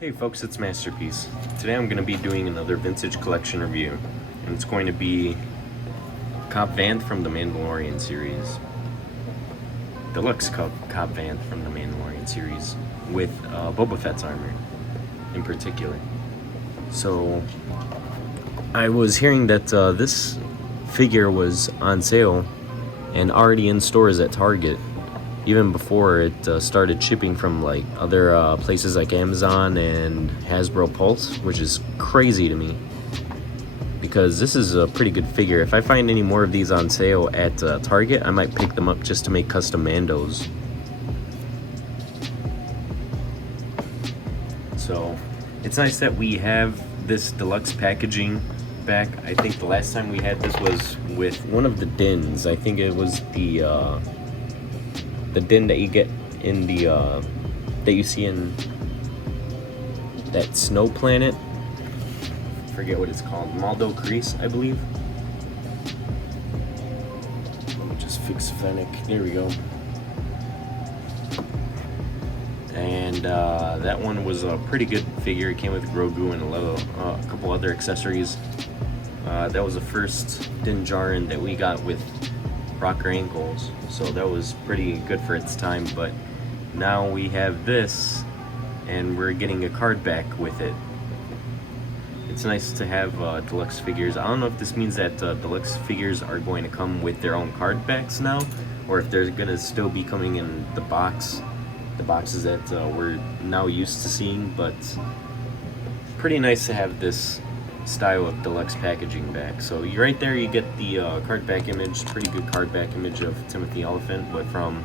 Hey folks, it's Masterpiece. Today I'm going to be doing another vintage collection review, and it's going to be Cobb Vanth from the Mandalorian series. Deluxe Cobb Vanth from the Mandalorian series, with Boba Fett's armor in particular. So, I was hearing that this figure was on sale and already in stores at Target, even before it started shipping from like other places like Amazon and Hasbro Pulse, which is crazy to me because this is a pretty good figure. If I find any more of these on sale at Target, I might pick them up just to make custom Mandos. So it's nice that we have this deluxe packaging back. I think the last time we had this was with one of the Dins. I think it was the din that you get in the that you see in that snow planet. Forget what it's called. Maldo Crease, I believe. Let me just fix Fennec. There we go. And that one was a pretty good figure. It came with Grogu and a couple other accessories. That was the first Din Djarin that we got with rocker ankles, so that was pretty good for its time. But now we have this and we're getting a card back with it. It's nice to have deluxe figures. I don't know if this means that deluxe figures are going to come with their own card backs now, or if they're gonna still be coming in the boxes that we're now used to seeing. But pretty nice to have this style of deluxe packaging back. So you right there, you get the card back image, pretty good card back image of Timothy Oliphant, but from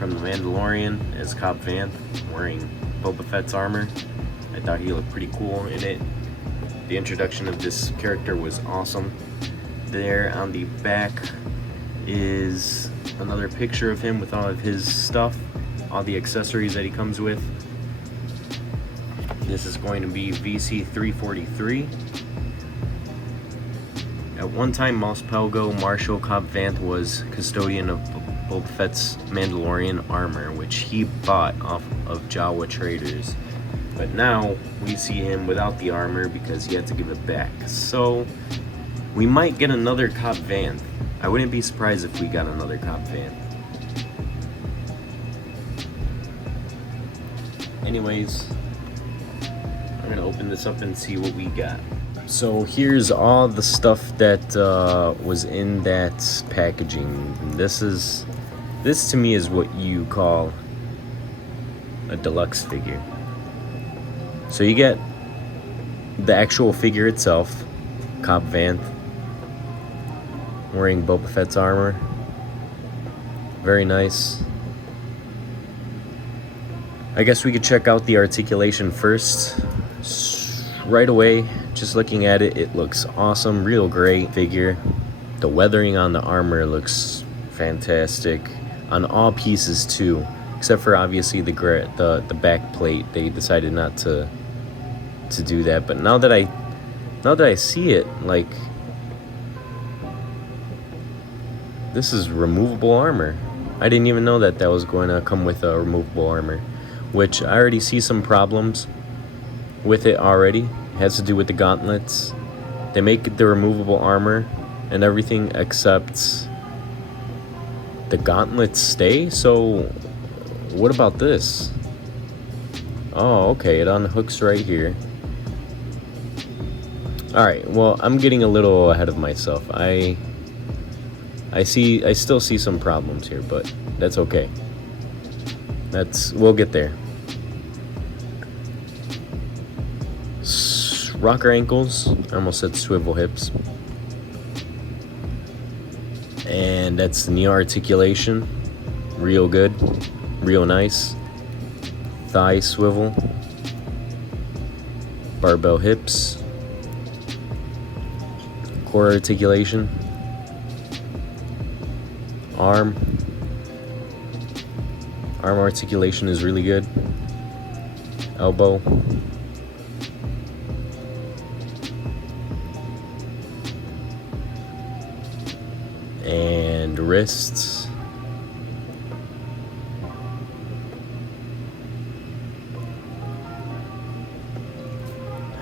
the Mandalorian as Cobb Vanth wearing Boba Fett's armor. I thought he looked pretty cool in it. The introduction of this character was awesome. There on the back is another picture of him with all of his stuff, all the accessories that he comes with. This is going to be VC 343. At one time, Mos Pelgo Marshall Cobb Vanth was custodian of Boba Fett's Mandalorian armor, which he bought off of Jawa traders. But now we see him without the armor because he had to give it back. So we might get another Cobb Vanth. I wouldn't be surprised if we got another Cobb Vanth. Anyways, I'm gonna open this up and see what we got. So here's all the stuff that was in that packaging. This to me is what you call a deluxe figure. So you get the actual figure itself, Cobb Vanth, wearing Boba Fett's armor. Very nice. I guess we could check out the articulation first. Right away, just looking at it, it looks awesome. Real great figure. The weathering on the armor looks fantastic on all pieces too, except for obviously the back plate. They decided not to do that. But now that I see it, like, this is removable armor. I didn't even know that was going to come with a removable armor, which I already see some problems with it already. It has to do with the gauntlets. They make the removable armor and everything except the gauntlets stay. So what about this? Oh, okay, it unhooks right here. Alright, well, I'm getting a little ahead of myself. I still see some problems here, but that's okay. We'll get there. Rocker ankles. I almost said swivel hips. And that's the knee articulation. Real good. Real nice. Thigh swivel. Barbell hips. Core articulation. Arm articulation is really good. Elbow. And wrists.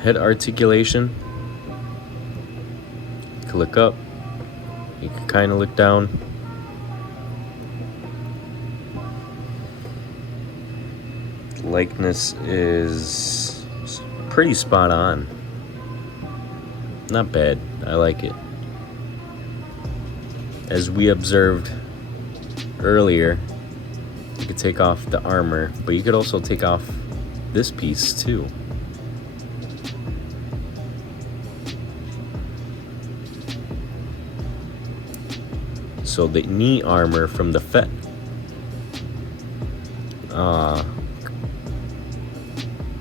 head articulation. You can look up, you can kind of look down. Likeness is pretty spot on. Not bad. I like it. As we observed earlier, you could take off the armor, but you could also take off this piece too. So the knee armor from the Fett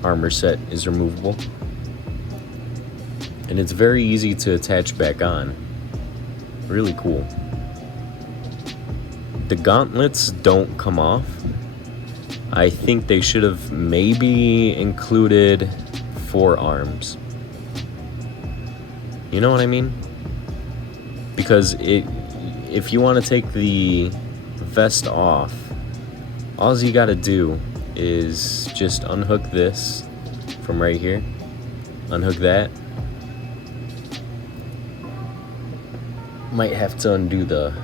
armor set is removable, and it's very easy to attach back on. Really cool. The gauntlets don't come off. I think they should have maybe included forearms. You know what I mean? Because if you want to take the vest off, all you gotta do is just unhook this from right here, unhook that. Might have to undo the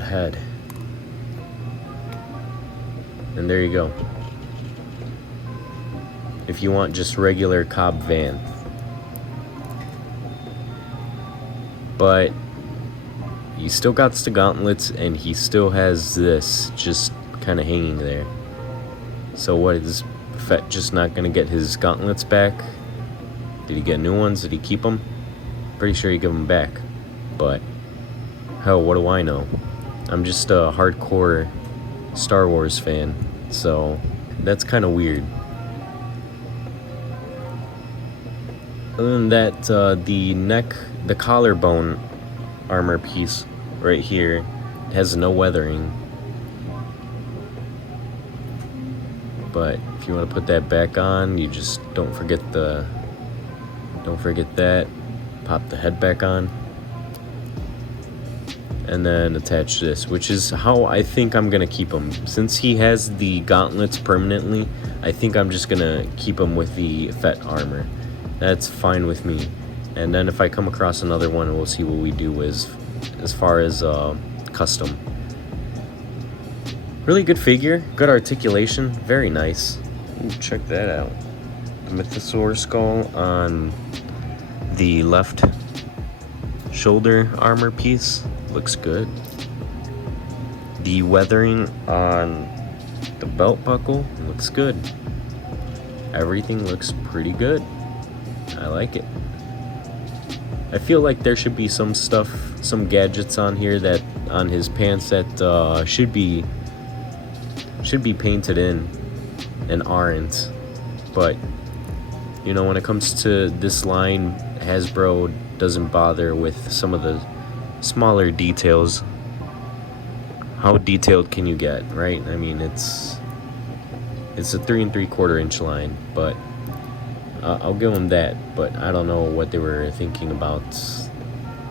head, and there you go. If you want just regular Cobb Vanth, but he still got the gauntlets, and he still has this just kind of hanging there. So what, is Fett just not gonna get his gauntlets back? Did he get new ones? Did he keep them? Pretty sure he gave them back, but hell, what do I know? I'm just a hardcore Star Wars fan, so that's kind of weird. Other than that, the collarbone armor piece right here has no weathering. But if you want to put that back on, you just don't forget that. Pop the head back on, and then attach this, which is how I think I'm gonna keep him. Since he has the gauntlets permanently, I think I'm just gonna keep him with the Fett armor. That's fine with me. And then if I come across another one, we'll see what we do as far as custom. Really good figure, good articulation, very nice. Ooh, check that out. The Mythosaur skull on the left shoulder armor piece looks good. The weathering on the belt buckle looks good. Everything looks pretty good. I like it. I feel like there should be some stuff, some gadgets on here that on his pants that should be painted in and aren't. But you know, when it comes to this line, Hasbro doesn't bother with some of the smaller details. How detailed can you get, right? I mean, it's a 3 3/4 inch line, but I'll give them that. But I don't know what they were thinking about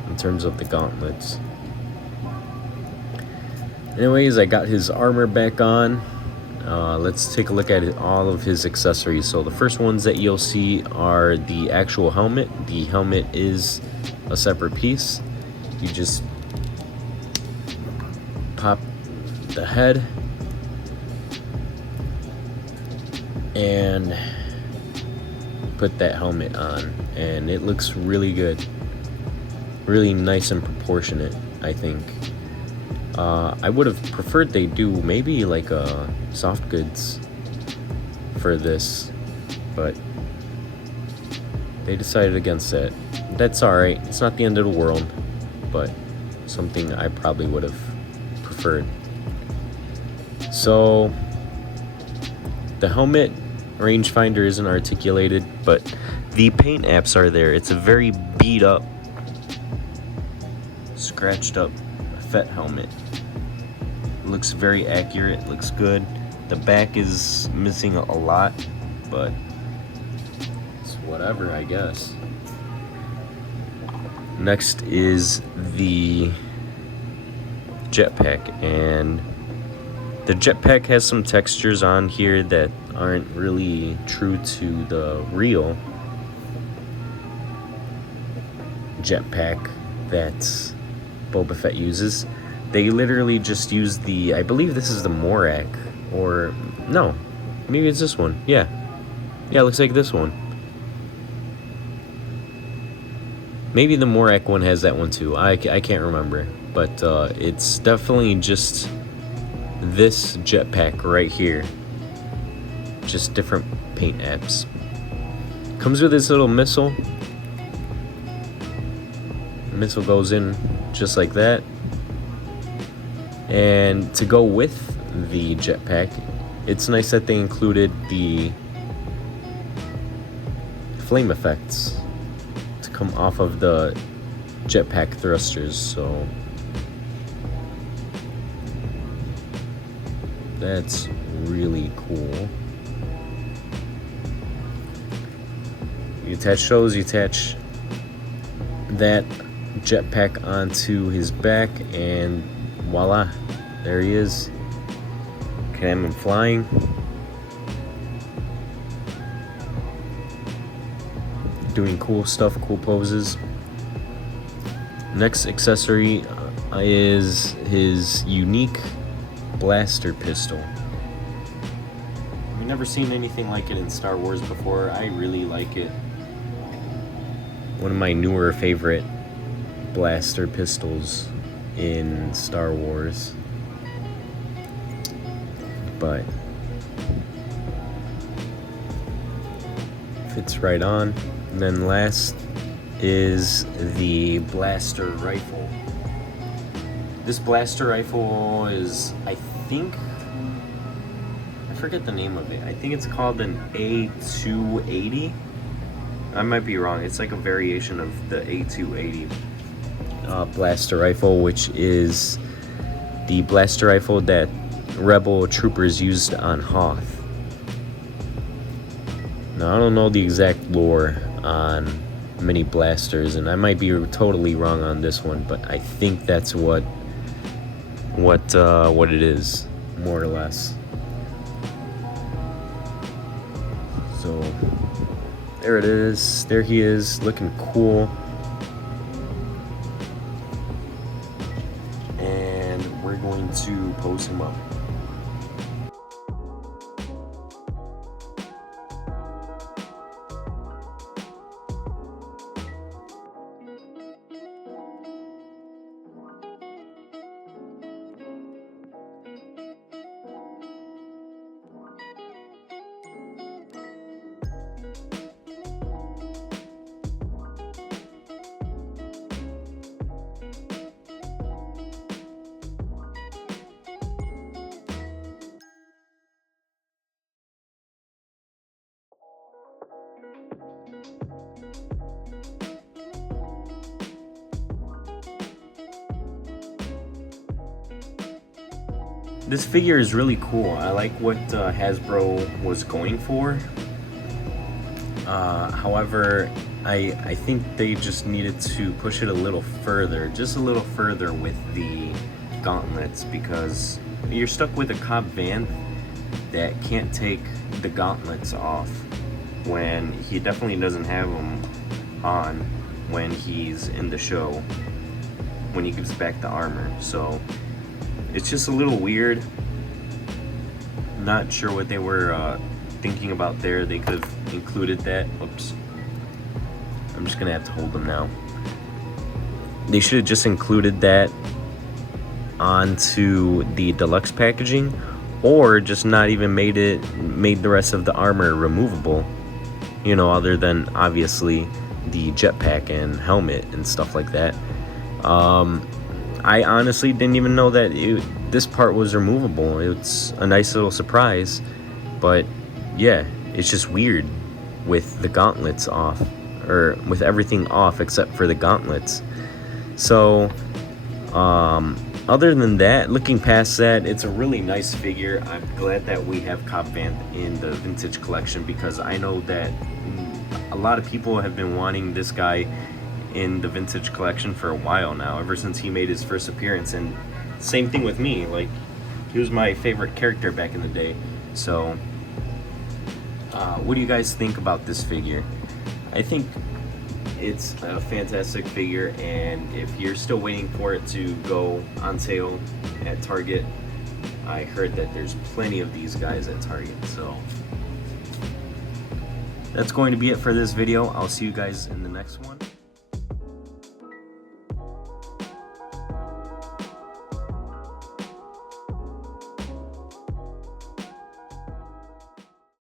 in terms of the gauntlets. Anyways, I got his armor back on. Let's take a look at all of his accessories. So the first ones that you'll see are the actual helmet. The helmet is a separate piece. You just pop the head and put that helmet on, and it looks really good, really nice and proportionate, I think. I would have preferred they do maybe like a soft goods for this, but they decided against that. That's alright, it's not the end of the world, but something I probably would have preferred. So the helmet rangefinder isn't articulated, but the paint apps are there. It's a very beat up, scratched up Fett helmet. Looks very accurate, looks good. The back is missing a lot, but it's whatever, I guess. Next is the jetpack, and The jetpack has some textures on here that aren't really true to the real jetpack that Boba Fett uses. They literally just use the, I believe this is the Morak, or no, maybe it's this one. Yeah, it looks like this one. Maybe the Morak one has that one too. I can't remember, but it's definitely just this jetpack right here, just different paint apps. Comes with this little missile. The missile goes in just like that. And to go with the jetpack, it's nice that they included the flame effects to come off of the jetpack thrusters, so that's really cool. You attach those, you attach that jetpack onto his back, and voila, there he is. Okay, I'm flying. Doing cool stuff, cool poses. Next accessory is his unique blaster pistol. I've never seen anything like it in Star Wars before. I really like it. One of my newer favorite blaster pistols in Star Wars, but fits right on. And then last is the blaster rifle. This blaster rifle is, I forget the name of it. I think it's called an A280. I might be wrong. It's like a variation of the A280 blaster rifle, which is the blaster rifle that Rebel troopers used on Hoth. Now, I don't know the exact lore on mini blasters, and I might be totally wrong on this one, but I think that's what it is, more or less. So there it is. There he is, looking cool. And we're going to pose him up. This figure is really cool. I like what Hasbro was going for. However, I think they just needed to push it a little further, just a little further with the gauntlets, because you're stuck with a Cobb Vanth that can't take the gauntlets off when he definitely doesn't have them on when he's in the show, when he gives back the armor. So it's just a little weird. Not sure what they were thinking about there. They could have included that. Oops. I'm just gonna have to hold them now. They should have just included that onto the deluxe packaging, or just not even made the rest of the armor removable. You know, other than obviously the jetpack and helmet and stuff like that. I honestly didn't even know that this part was removable. It's a nice little surprise, but yeah, it's just weird with the gauntlets off, or with everything off except for the gauntlets. So other than that, looking past that, it's a really nice figure. I'm glad that we have Cobb Vanth in the vintage collection, because I know that a lot of people have been wanting this guy in the vintage collection for a while now, ever since he made his first appearance. And same thing with me, like, He was my favorite character back in the day. So, what do you guys think about this figure? I think it's a fantastic figure, and if you're still waiting for it to go on sale at Target, I heard that there's plenty of these guys at Target. So that's going to be it for this video. I'll see you guys in the next one.